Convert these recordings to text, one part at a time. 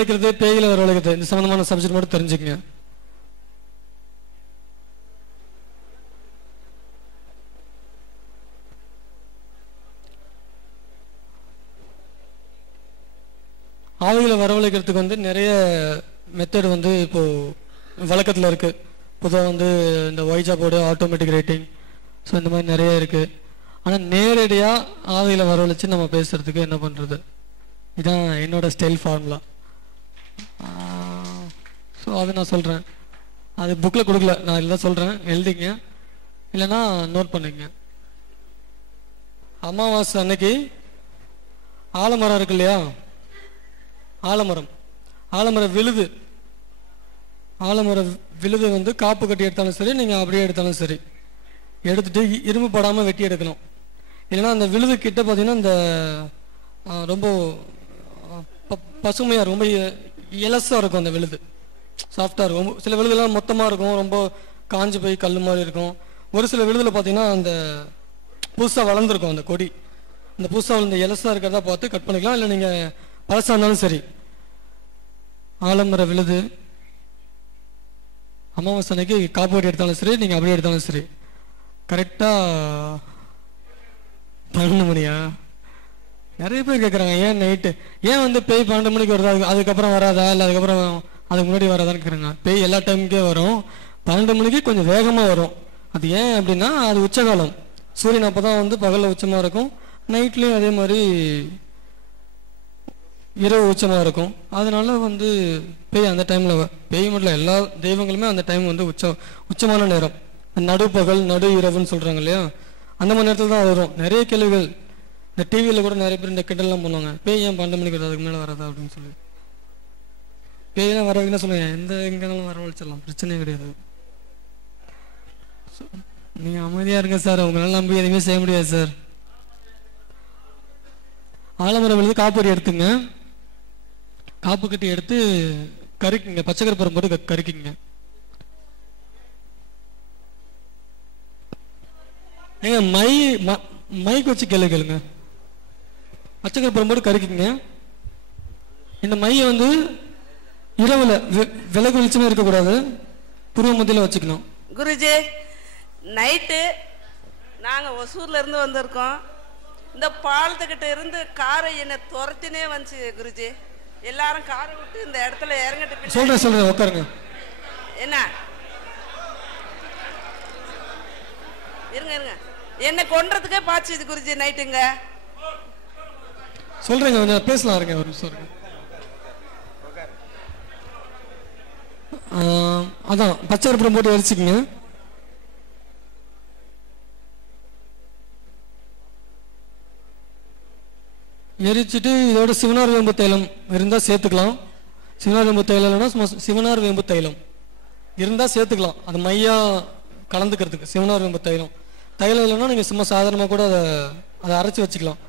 வரவழைக்கிறது, பேய்களை வரவழைக்கிறது, இந்த சம்பந்தமான சப்ஜெக்ட் மட்டும் தெரிஞ்சுக்கங்க. ஆவிகளை வரவழைக்கிறதுக்கு வந்து நிறைய மெத்தட் வந்து இப்போது வழக்கத்தில் இருக்குது. பொதுவாக வந்து இந்த Ouija board, automatic rating, so இந்த மாதிரி நிறைய இருக்குது. ஆனால் நேரடியாக ஆவிகளை வரவழைச்சு நம்ம பேசுகிறதுக்கு என்ன பண்ணுறது, இதுதான் என்னோடய ஸ்டைல் ஃபார்முலா. ஸோ அதை நான் சொல்கிறேன். அது புக்கில் கொடுக்கல, நான் இல்லை சொல்கிறேன், எழுதிங்க, இல்லைன்னா நோட் பண்ணிங்க. அமாவாசை அன்னைக்கு ஆலமரம் இருக்கு இல்லையா, ஆலமர விழுது, ஆலமர விழுது வந்து காப்பு கட்டி எடுத்தாலும் சரி, நீங்கள் அப்படியே எடுத்தாலும் சரி, எடுத்துட்டு இரும்பு படாமல் வெட்டி எடுக்கணும். இல்லைன்னா அந்த விழுது கிட்ட பார்த்தீங்கன்னா இந்த ரொம்ப பசுமையாக ரொம்ப இலசாக இருக்கும். அந்த விழுது சாஃப்டாக இருக்கும். சில விழுதுலாம் மொத்தமாக இருக்கும், ரொம்ப காஞ்சி போய் கல் மாதிரி இருக்கும். ஒரு சில விழுதில் பார்த்தீங்கன்னா அந்த புதுசாக வளர்ந்துருக்கும் அந்த கொடி, அந்த புதுசாக வளர்ந்த இலசாக இருக்கிறதா பார்த்து கட் பண்ணிக்கலாம். இல்லை நீங்கள் பழசாக இருந்தாலும் சரி. ஆலமர விழுது அமாவாசை அன்னைக்கு காப்பு கட்டி எடுத்தாலும் சரி, நீங்கள் அப்படியே எடுத்தாலும் சரி, கரெக்டாக 12 மணியா? நிறைய பேர் கேட்குறாங்க, ஏன் நைட்டு, ஏன் வந்து பேய் 12 மணிக்கு வருதா, அதுக்கப்புறம் வராதா, இல்லை அதுக்கப்புறம் அதுக்கு முன்னாடி வராதான்னு கேட்குறாங்க. பேய் எல்லா டைமுக்கே வரும், 12 மணிக்கு கொஞ்சம் வேகமாக வரும். அது ஏன் அப்படின்னா அது உச்சகாலம், சூரியன் அப்போ தான் வந்து பகலில் உச்சமாக இருக்கும், நைட்லேயும் அதே மாதிரி இரவு உச்சமாக இருக்கும். அதனால வந்து பேய் அந்த டைமில், பேய் மட்டும் எல்லா தெய்வங்களுமே அந்த டைம் வந்து உச்சமான நேரம், நடுப்பகல் நடு இரவுன்னு சொல்கிறாங்க இல்லையா, அந்த மாதிரி நேரத்தில் தான் வரும். நிறைய கேள்விகள் இந்த டிவியில் கூட நிறைய பேர் இந்த கிண்டல்லாம் பண்ணுவாங்க, பேய் ஏன் 12 மணிக்கு வருது, அதுக்கு மேலே வராதா அப்படின்னு சொல்லி. பேயெல்லாம் வர வைக்கணும் சொல்லுங்க, எந்த எங்கேனாலும் வரவழைச்சிடலாம், பிரச்சனையே கிடையாது. நீங்கள் அமைதியாக இருங்க சார், உங்களால் நம்பி எதுவுமே செய்ய முடியாது சார். ஆலமரம் விழுது காப்பு எடுத்துங்க, காப்பு கட்டி எடுத்து கறிக்குங்க, பச்சை கருப்பரம் போட்டு கறிக்குங்க. நீங்க மைக் வச்சு கேளுங்க, பச்சை கருப்பரம் போட்டு கறிக்குங்க. இந்த மையை வந்து இரவுல விலகு வெளிச்சமே இருக்கக்கூடாது, புருவ மத்தியில வச்சுக்கணும். குருஜி, நைட்டு நாங்க ஒசூர்ல இருந்து வந்திருக்கோம். இந்த பாலத்துக்கிட்ட இருந்து காரை என்ன துரத்தினே வந்துச்சு குருஜி. எல்லாரும் காரை விட்டு இந்த இடத்துல இறங்கிட்டு சொல்றேன் உட்காருங்க. என்ன இருங்க என்ன கொன்றதுக்கே பாச்சு இது குருஜி நைட்டுங்க. சொல்றேங்க, கொஞ்சம் பேசலாம் இருங்க, ஒரு நிமிஷம் இருங்க. அதான் பச்சை கருப்பரம் போட்டு வச்சுக்கோங்க. எரிச்சிட்டு இதோட சிவனார் வேம்பு தைலம் இருந்தால் சேர்த்துக்கலாம். சிவனார் வேம்பு தைலம் இல்லைன்னா சும்மா சிவனார் வேம்பு தைலம் இருந்தால் சேர்த்துக்கலாம், அது மையா கலந்துக்கிறதுக்கு. சிவனார் வேம்பு தைலம் இல்லைன்னா நீங்கள் சும்மா சாதாரணமாக கூட அதை அரைச்சி வச்சுக்கலாம்.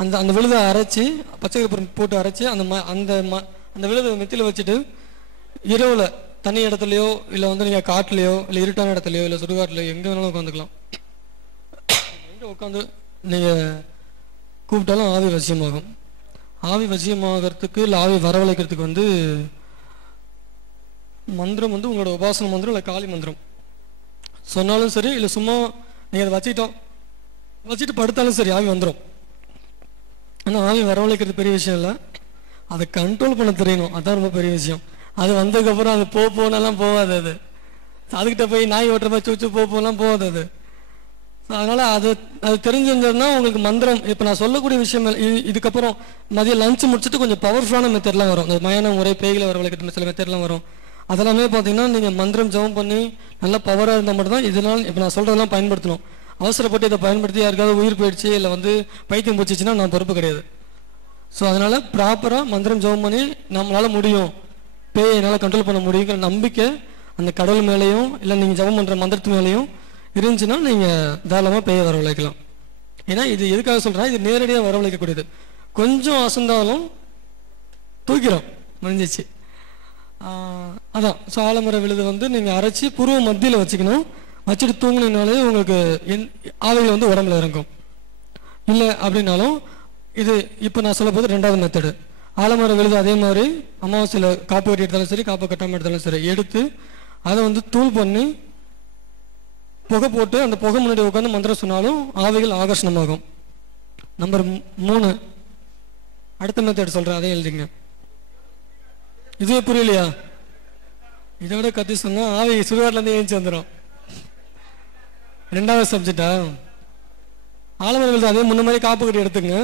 அந்த விழுதை அரைச்சி பச்சை கருப்பரம் போட்டு அரைச்சி அந்த விழுதை மெத்தியில் வச்சுட்டு இரவில் தனி இடத்துலையோ இல்லை வந்து நீங்கள் காட்டுலையோ இல்லை இருட்டான இடத்துலையோ இல்லை சுடுகாட்டுலையோ எங்கே வேணாலும் உட்காந்துக்கலாம். எங்கே உட்காந்து நீங்கள் கூப்பிட்டாலும் ஆவி வசியமாகும். ஆவி வசியமாகறதுக்கு இல்லை ஆவி வரவழைக்கிறதுக்கு வந்து மந்திரம் வந்து உங்களோட உபாசன மந்திரம் இல்லை காளி மந்திரம் சொன்னாலும் சரி, இல்லை சும்மா நீங்கள் அதை வச்சுட்டு படுத்தாலும் சரி, ஆவி வந்துடும். ஆனால் ஆவி வரவழைக்கிறது பெரிய விஷயம் இல்லை, அதை கண்ட்ரோல் பண்ண தெரியணும், அதுதான் ரொம்ப பெரிய விஷயம். அது வந்ததுக்கப்புறம் அது போனெல்லாம் போகாது, அதுக்கிட்ட போய் நாய் ஓட்டுற மாதிரி சூச்சு போகலாம் போகாது அது. அதனால் அது தெரிஞ்சிருந்ததுன்னா உங்களுக்கு மந்திரம், இப்போ நான் சொல்லக்கூடிய விஷயம் இதுக்கப்புறம் மதியம் லஞ்சு முடிச்சுட்டு கொஞ்சம் பவர்ஃபுல்லான மெத்தட்லாம் வரும். இந்த மயான முறை பேய்களை வரவழைக்கிற சில மெத்தட்லாம் வரும். அதெல்லாமே பார்த்தீங்கன்னா நீங்கள் மந்திரம் ஜெபம் பண்ணி நல்லா பவராக இருந்தால் மட்டும்தான் இதனால் இப்போ நான் சொல்கிறதெல்லாம் பயன்படுத்தணும். அவசரப்பட்டு இதை பயன்படுத்தி யாருக்காவது உயிர் போயிடுச்சு இல்லை வந்து பைத்தியம் போச்சுன்னா நான் பொறுப்பு கிடையாது. ஸோ அதனால் ப்ராப்பராக மந்திரம் ஜெபம் பண்ணி நம்மளால் முடியும், பேயை என்னால் கண்ட்ரோல் பண்ண முடியுங்கிற நம்பிக்கை அந்த கடவுள் மேலேயும் இல்லை நீங்கள் ஜெபம் பண்ணுற மந்திரத்து மேலேயும் இருந்துச்சுன்னா நீங்கள் தாராளமாக பேயை வரவழைக்கலாம். ஏன்னா இது எதுக்காக சொல்கிறேன், இது நேரடியாக வரவழைக்கக்கூடியது. கொஞ்சம் அசந்தாலும் தூக்கிறோம், முடிஞ்சிச்சு. அதான் ஸோ ஆலமர விழுது வந்து நீங்கள் அரைச்சி புருவ மத்தியில் வச்சுக்கணும். வச்சுட்டு தூங்கினாலே உங்களுக்கு ஆவிகள் வந்து உடம்புல இறங்கும். இல்லை அப்படின்னாலும் இது இப்போ நான் சொல்ல போது 2வது மெத்தடு. ஆலமர விழுது அதே மாதிரி அமாவாசையில் காப்பு கட்டி எடுத்தாலும் சரி, காப்பு கட்டாமல் எடுத்தாலும் சரி, எடுத்து அதை வந்து தூள் பண்ணி புகை போட்டு அந்த புகை முன்னாடி உட்காந்து மந்திரம் சொன்னாலும் ஆவிகள் ஆகர்ஷணமாகும். நம்பர் 3, அடுத்த மெத்தட் சொல்கிறேன், அதே எழுதிங்க. இதுவே புரியலையா? இதை விட கத்தி சொன்னால் ஆவி சுடுகாட்டிலேருந்து ஏஞ்சி வந்துடும். 2வது சப்ஜெக்டா? ஆலமர விழுது அதே முன்ன மாதிரி காப்பு கட்டி எடுத்துங்க.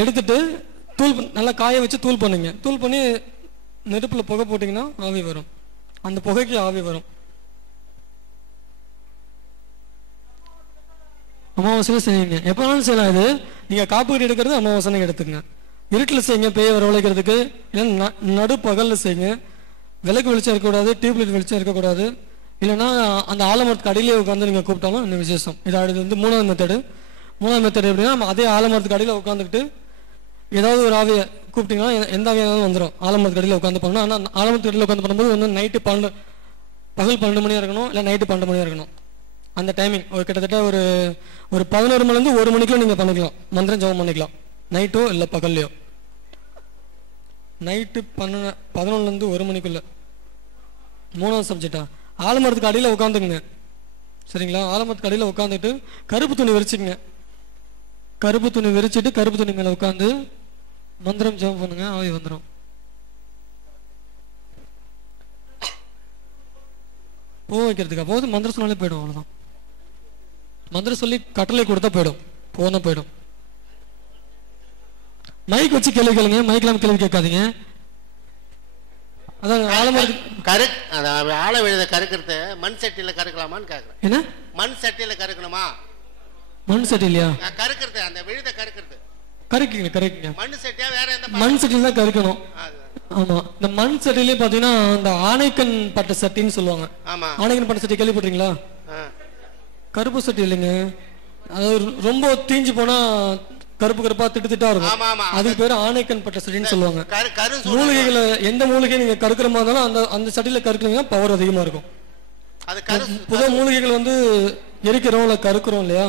எடுத்துட்டு தூள் நல்லா காய வச்சு தூள் பண்ணுங்க. தூள் பண்ணி நெருப்பில் புகை போட்டிங்கன்னா ஆவி வரும். அந்த புகைக்கு ஆவி வரும். அமாவாசையில் செய்யுங்க. எப்போ வேணாலும் செய்யலாம். இது நீங்கள் காப்பு கட்டி எடுக்கிறது அமாவாசை எடுத்துங்க. இருட்டில் செய்யுங்க, பேயை வரவழைக்கிறதுக்கு. இல்லைன்னா நடு பகலில் செய்யுங்க. விளக்கு வெளிச்சம் இருக்கக்கூடாது, டியூப்லைட் வெளிச்சம் இருக்கக்கூடாது. இல்லைன்னா அந்த ஆலமரத்துக்கு அடியிலே உட்காந்து நீங்கள் கூப்பிட்டாலும் இந்த விசேஷம். இது அடுத்து வந்து 3வது மெத்தடு. 3வது மெத்தட் எப்படின்னா, நம்ம அதே ஆலமரத்துக்கு அடியில் உட்காந்துக்கிட்டு ஏதாவது ஒரு ஆவியை கூப்பிட்டிங்கன்னா எந்த ஆவியானாலும் வந்துடும். ஆலமரத்துக்கு அடியில் உட்காந்து பண்ணணும். ஆனால் ஆலமரத்துக்கு அடியில் உட்காந்து பண்ணும்போது வந்து நைட்டு பகல் 12 மணியாக இருக்கணும், இல்லை நைட்டு 12 மணியாக இருக்கணும். அந்த டைமிங் ஒரு கிட்டத்தட்ட ஒரு 11 மணிலேருந்து 1 மணிக்குள்ள நீங்கள் பண்ணிக்கலாம். மந்திரம் ஜபம் பண்ணிக்கலாம், நைட்டோ இல்லை பகல்லையோ. நைட்டு 11லேருந்து 1 மணிக்குள்ள. 3வது சப்ஜெக்டா? ஆலமரத்துக்கு அடியில் உட்காந்துக்குங்க. சரிங்களா? ஆலமரத்துக்கு அடியில் உட்காந்துட்டு கருப்பு துணி விரிச்சுங்க. கருப்பு துணி விரிச்சிட்டு கருப்பு துணி மேலே உட்காந்து மந்திரம் ஜபம் பண்ணுங்க, ஆவி வந்துடும். பூ வைக்கிறதுக்கு அப்போது மந்திரம் சொன்னாலே போயிடும். அவ்வளோதான். மந்திரம் சொல்லி கட்டளை கொடுத்தா போயிடும், போனா போயிடும். மைக் வச்சு கேள்வி கேளுங்க, மைக்லாம் கேள்வி கேட்காதீங்க. அதான் ஆழ விழுத கருக்கிறது மண் சட்டியில கருக்கலாமான்னு கேக்குறேன். என்ன மண் சட்டியில கருக்கணுமா? மண் சட்டி இல்லையா கருக்கிறது? அந்த விழுத கருக்கிறது கருக்குங்க. மண் சட்டியா வேற எந்த? மண் சட்டியில தான் கருக்கணும். ஆமா. இந்த மண் சட்டிலே பாத்தீங்கன்னா இந்த ஆனைக்கன் பட்ட சட்டின்னு சொல்லுவாங்க. ஆனைக்கன் பட்ட சட்டி கேள்விப்பட்டீங்களா? கருப்பு சட்டி இல்லைங்க, அது ரொம்ப தீஞ்சு போனா கருப்பு கருப்பா திட்டா இருக்கும். அதுக்கு பேரு ஆனைக்கன் பட்ட சட்டின்னு சொல்லுவாங்க. மூலிகைகளை எந்த மூலிகை நீங்க கருக்கிற மாதிரி இருந்தாலும் அந்த சட்டியில கருக்குறீங்கன்னா பவர் அதிகமா இருக்கும். புது மூலிகைகள் வந்து எரிக்கிறோம் இல்லை கருக்குறோம் இல்லையா?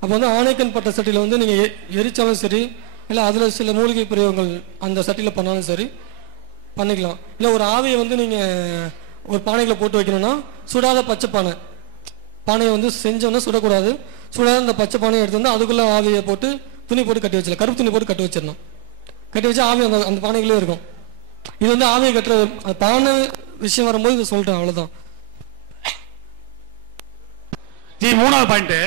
அப்போ வந்து ஆனைக்கன் பட்ட சட்டியில வந்து நீங்க எரிச்சாலும் சரி, இல்லை அதுல சில மூலிகை பிரயோகங்கள் அந்த சட்டியில பண்ணாலும் சரி பண்ணிக்கலாம். இல்லை ஒரு ஆவியை வந்து நீங்க ஒரு பானைகளை போட்டு வைக்கணும்னா சுடாத பச்சை பானையை வந்து செஞ்சோன்னா சுடக்கூடாது. சுடாத அந்த பச்சை பானையை எடுத்து வந்து அதுக்குள்ள ஆவியை போட்டு துணி போட்டு கட்டி வச்சிடலாம். கருப்பு துணி போட்டு கட்டி வச்சிடணும். கட்டி வச்சு ஆவி அந்த பானைகளே இருக்கும். இது வந்து ஆவியை கட்டுற பானை விஷயம் வரும்போது இது சொல்றேன், அவ்வளவுதான். 3வது பாயிண்ட்,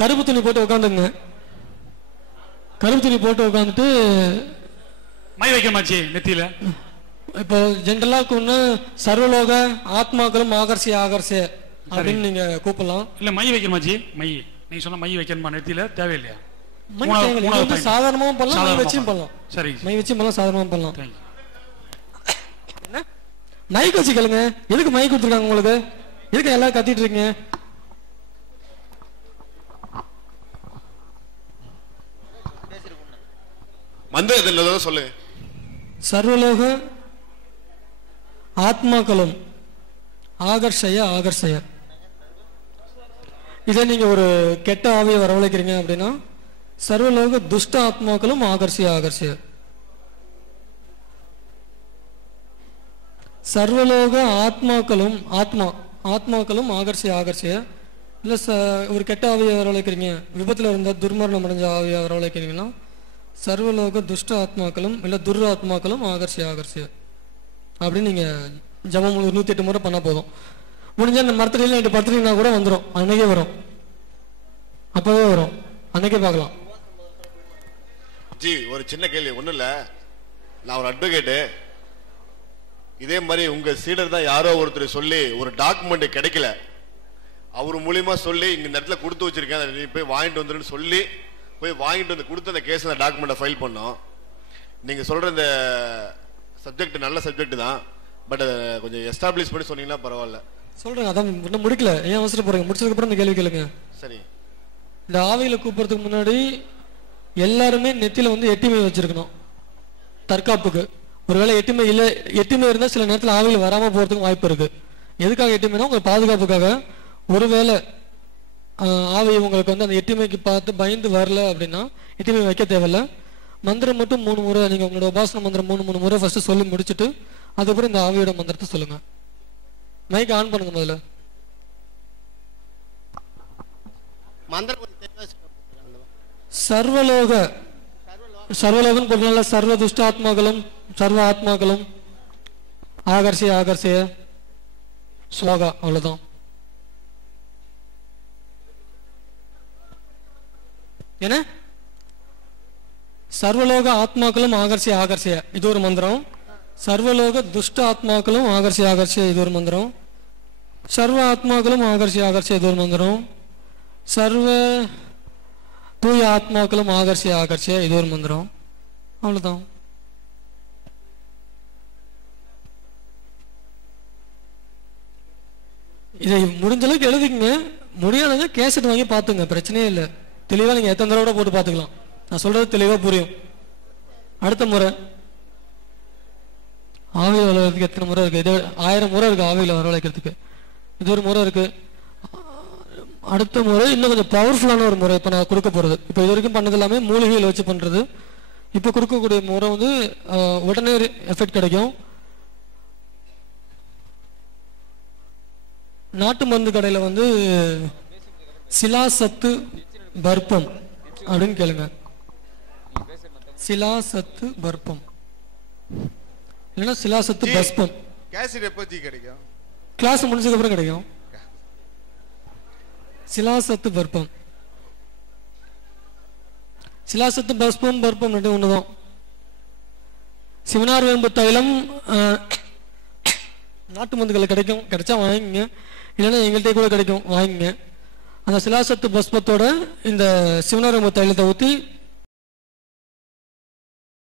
கருப்பு துணி போட்டு உட்காந்துங்க. கருப்பு துணி போட்டு உட்காந்துட்டு மை வைக்கமாச்சு நெத்தியில. இப்போ ஜென்ரலா ஒண்ணு சர்வலோக ஆத்மாக்களும் ஆகர்ஷிய அப்படின்னு நீங்க கூப்பிடலாம். இல்ல மை வைக்கமாச்சு, மை நீங்க சொன்ன மை வைக்கணுமா நெத்தியில? தேவையில்லையா? சாதாரணமாவும் பண்ணலாம், மை வச்சும் பண்ணலாம். சரி, மை வச்சும் பண்ணலாம், சாதாரணமாவும் பண்ணலாம். என்ன மைக் வச்சு கேளுங்க. எதுக்கு மைக் கொடுத்துருக்காங்க உங்களுக்கு? எதுக்கு எல்லாரும் கத்திட்டு இருக்கீங்க? மந்திரத்தில் சொல்லுங்க. சர்வலோக ஆத்மாக்களும் ஆகர்ஷய. இதை நீங்க ஒரு கெட்ட ஆவியை வரவழைக்கிறீங்க அப்படின்னா சர்வலோக துஷ்ட ஆத்மாக்களும் ஆகர்ஷய. சர்வலோக ஆத்மாக்களும் ஆகர்ஷய. இல்ல ஒரு கெட்ட ஆவியை வரவழைக்கிறீங்க, விபத்துல இருந்த துர்மரணம் அடைஞ்ச ஆவியை வரவழைக்கிறீங்கன்னா சர்வலோக துஷ்ட ஆத்மாக்களும் இல்ல துர் ஆத்மாக்களும் ஆகர்ஷய அப்படின்னு நீங்க ஜபம் 108 முறை பண்ணா போதும். முடிஞ்சா இந்த மரத்துல நைட்டு படுத்துட்டீங்கன்னா கூட வந்துடும். அன்னைக்கே வரும், அப்பவே வரும், அன்னைக்கே பார்க்கலாம். ஜி ஒரு சின்ன கேள்வி. ஒண்ணும் இல்ல, நான் ஒரு அட்வொகேட்டு. இதே மாதிரி உங்க சீடர் தான் யாரோ ஒருத்தர் சொல்லி ஒரு டாக்குமெண்ட் கிடைக்கல, அவர் மூலியமா சொல்லி இங்க இந்த இடத்துல கொடுத்து வச்சிருக்கேன், நீ போய் வாங்கிட்டு வந்துருன்னு சொல்லி போய் வாங்கிட்டு வந்து கொடுத்து அந்த கேஸ் அந்த டாக்குமெண்ட்டை ஃபைல் பண்ணோம். நீங்க சொல்ற இந்த சப்ஜெக்ட் நல்ல சப்ஜெக்ட் தான், பட் கொஞ்சம் எஸ்டாப்ளிஷ் பண்ணி சொன்னீங்கன்னா பரவாயில்ல. சொல்றேன், அதான் இன்னும் முடிக்கல, ஏன் அவசர போறீங்க? முடிச்சதுக்கு அப்புறம் இந்த கேள்வி கேளுங்க. சரி. இந்த ஆவிகளை கூப்பிடுறதுக்கு முன்னாடி எல்லாருமே நெத்தியில வந்து எட்டிமை வச்சிருக்கணும் தற்காப்புக்கு. ஒருவேளை எட்டிமை இல்லை, எட்டிமை இருந்தால் சில நேரத்தில் ஆவிகள் வராமல் போறதுக்கு வாய்ப்பு இருக்கு. எதுக்காக எட்டிமைனா உங்க பாதுகாப்புக்காக. ஒருவேளை ஆவி உங்களுக்கு வந்து அந்த எட்டிமைக்கு பார்த்து பயந்து வரல அப்படின்னா எட்டிமை வைக்க தேவையில்ல. மந்திரம் மட்டும் 3 முறை நீங்கள் உங்களோட உபாசன மந்திரம் 3 முறை ஃபஸ்ட்டு சொல்லி முடிச்சுட்டு அதுக்கப்புறம் இந்த ஆவியோட மந்திரத்தை சொல்லுங்கள். மைக் ஆன் பண்ணுங்க முதல்ல. சர்வலோகம் போடுறதுனால சர்வ துஷ்டாத்மாக்களும் சர்வ ஆத்மாக்களும் ஆகர்ஷிய ஸ்லோகா, அவ்வளவுதான். என்ன சர்வலோக ஆத்மாக்களும் ஆகர்ஷிய இது ஒரு மந்திரம். சர்வலோக துஷ்ட ஆத்மாக்களும் ஆகர்ஷிய இது ஒரு மந்திரம். சர்வ ஆத்மாக்களும் ஆகர்ஷிய இது ஒரு மந்திரம். சர்வ தூய ஆத்மாக்களும் ஆகர்ஷிய இது ஒரு மந்திரம். அவ்வளவுதான். இதை முடிஞ்ச அளவுக்கு எழுதிக்கங்க. முடியாதவங்க கேசட் வாங்கி பார்த்துங்க, பிரச்சனையே இல்லை. தெளிவாக நீங்கள் எத்தனை தடவை போட்டு பார்த்துக்கலாம். நான் சொல்றது தெளிவாக புரியும். அடுத்த முறை ஆவியில் வரவழைக்கிறதுக்கு எத்தனை முறை இருக்கு? இது 1000 முறை இருக்கு ஆவியில் வரவழைக்கிறதுக்கு. இது ஒரு முறை இருக்கு. அடுத்த முறை இன்னும் கொஞ்சம் பவர்ஃபுல்லான ஒரு முறை இப்போ நான் கொடுக்க போகிறது. இப்போ இது வரைக்கும் பண்ணது எல்லாமே மூலிகையில் வச்சு பண்ணுறது. இப்போ கொடுக்கக்கூடிய முறை வந்து உடனே எஃபெக்ட் கிடைக்கும். நாட்டு மருந்து கடையில் வந்து சிலாசத்து பர்ப்பம் அப்படின்னு கேளுங்க. சிலாசத்து பர்ப்பம் இல்லைன்னா சிலாசத்து பஸ்பம். கேசட் எப்போ ஜி கிடைக்கும்? கிளாஸ் முடிஞ்சதுக்கு அப்புறம் கிடைக்கும். சிலாசத்து பர்ப்பம், சிலாசத்து பஸ்பம் பர்ப்பம் ரெண்டு ஒண்ணுதான். சிவனார் வேம்பு தைலம் நாட்டு மருந்துகளை கிடைக்கும், கிடைச்சா வாங்கிங்க. இல்லைன்னா எங்கள்கிட்ட கூட கிடைக்கும், வாங்கிங்க. அந்த சிலாசத்து பஸ்பத்தோட இந்த சிவனார் வேம்பு தைலத்தை ஊற்றி